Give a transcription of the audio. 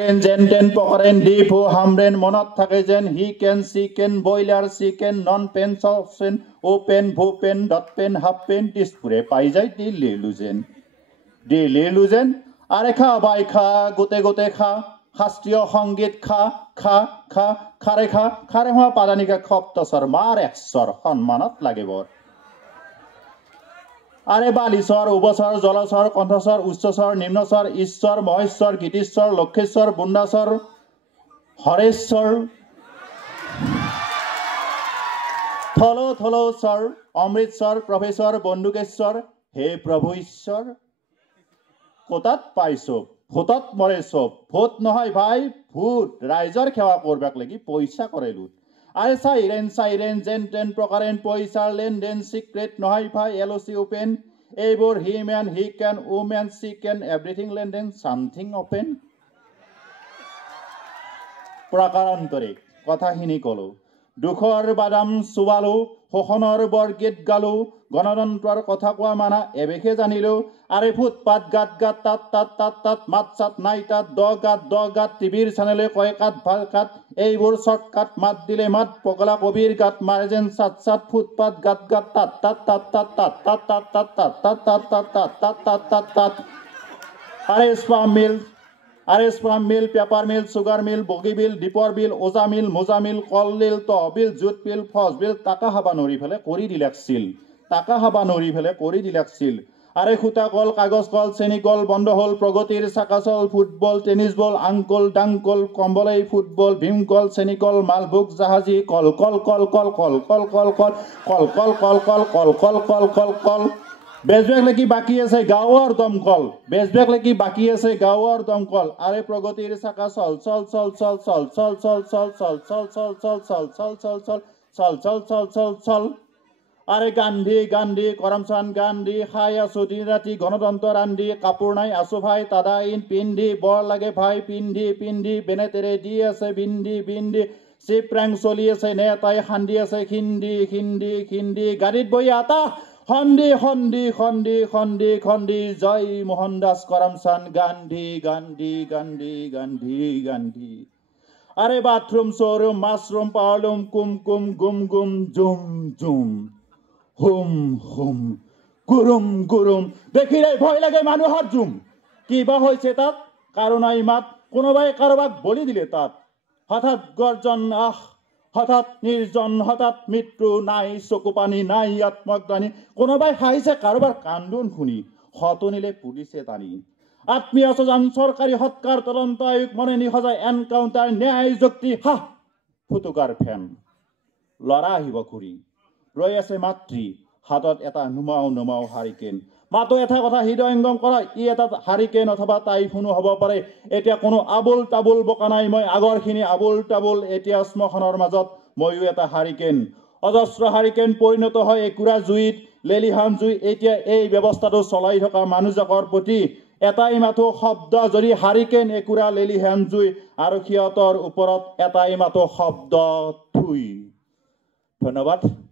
যেন তেন পকৰেন ডিফু হামৰেন মনত থাকে যেন হি কেন চিকেন বইলাৰ চিকেন নন পেন চফেন open Bhupen dot pen half pen দিছপুৰে পাই যায় দি লেলু যেন আৰে খা বাই খা গোটে গোটে খা শাস্ত্ৰীয় সংগীত খা খা খা খাৰে হোৱা পাদানিকা সপ্তস্বৰ মাৰ একস্বৰ সন্মানত লাগিব আৰে বালিস্বৰ উবস্বৰ জলস্বৰ কণ্ঠস্বৰ উচ্চস্বৰ নিম্নস্বৰ ঈশ্বৰ মহেশ্বৰ গীতিশ্বৰ লক্ষেশ্বৰ বুন্দাস্বৰ হৰেশ্বৰ থলস্বৰ অমৃতস্বৰ প্ৰভেশ্বৰ বন্দুকেশ্বৰ হে প্ৰভু ঈশ্বৰ কোটাত পাইছো ভোটত মৰে চব ভোট নহয় ভাই ভোট ৰাইজৰ সেৱা কৰবাক লাগি পইচা কৰে লুট আৰে চাইৰেন যেন তেন প্ৰকাৰেন পইচাৰ লেনদেন চিক্ৰেট নহয় ভাই এলচি ওপেন এইবোৰ হি মেন হি কেন উমেন চি কেন এভৰিথিং লেনদেন সামথিং ওপেন প্ৰকাৰান্তৰে কথাখিনি কলো দুখৰ বাদাম চুবালো শোষণৰ বৰগীত গালো গণতন্ত্ৰৰ কথা কোৱা মানা এবেশে জানিলো আৰে ফুটপাত গাত তাত মাত চাত নাই তাত দ গাত টিভিৰ চেনেলে কয় কাট ভাল কাট এইবোৰ শ্বৰ্টকাট মাত দিলে মাত পগলা কবিৰ গাত মাৰে যেন চাত ফুটপাত গাত তাত আৰে স্পাম মিল পেপাৰ মিল চুগাৰ মিল বগী বিল দীপৰ বিল ওজা মিল মোজা মিল কল মিল তহবিল জুট বিল ফজ বিল টাকা হাবা নৰি ফেলে কৰি দিলাকছিল আৰে খুটা কল কাগজ কল চেনি কল বন্ধ হল প্ৰগতিৰ চাকাচল ফুটবল টেনিছ বল আংকল ডাংকল কম্বলাই ফুটবল ভীমকল চেনিকল মালভোগ জাহাজী কল বেজবেগ লাগি বাকি আছে গাঁৱৰ দমকল আৰে প্ৰগতিৰ চাকা চল আৰে গান্ধী কৰমচান গান্ধী খাই আছো দিন ৰাতি গণতন্ত্ৰ ৰান্ধি কাপোৰ নাই আছো ভাই তাদা ইন পিন্ধি বৰ লাগে ভাই পিন্ধি বেনেতেৰে দি আছে বিন্ধি চিপ্ৰাং চলি আছে নেতাই খান্দি আছে খিন্দি গাড়ীত বহি আতা খন্দি জয় মোহন দাস কৰমচান গান্ধী আৰে বাথৰুম শ্বৰুম মাছৰুম পাৱাৰলুম কুম গুম জুম হুম গুৰুম দেখিলে ভয় লাগে মানুহৰ জুম কিবা হৈছে তাত কাৰোনাই মাত কোনোবাই কাৰোবাক বলি দিলে তাত হঠাৎ গৰ্জন হঠাৎ নিৰ্জন হঠাৎ মৃত্যু নাই চকু পানী নাই আত্মগ্লানি কোনোবাই হাইছে কাৰোবাৰ কান্দোন শুনি হতনিলে পুলিচে টানি আত্মীয় স্বজন চৰকাৰী সৎকাৰ তদন্ত আয়োগ মনে নিসজাই এনকাউণ্টাৰ ন্যায় যুক্তি ফুটুকাৰ ফেন লৰা আহিব ঘূৰি ৰৈ আছে মাতৃ হাতত এটা নুমাও হাৰিকেন মাতো এটা কথা হৃদয়ংগম কৰা ই এটা হাৰিকেন অথবা টাইফুনো হ'ব পাৰে এতিয়া কোনো আবুল তাবুল বকা নাই মই আগৰখিনি আবুল তাবুল এতিয়া শ্মশানৰ মাজত ময়ো এটা হাৰিকেন অজস্ৰ হাৰিকেন পৰিণত হয় একুৰা জুইত লেলিহান জুই এতিয়া এই ব্যৱস্থাটো চলাই থকা মানুহজাকৰ প্ৰতি এটাই মাথো শব্দ যদি হাৰিকেন একুৰা লেলিহান জুই আৰু সিহঁতৰ ওপৰত এটাই মাথো শব্দ থুই ধন্যবাদ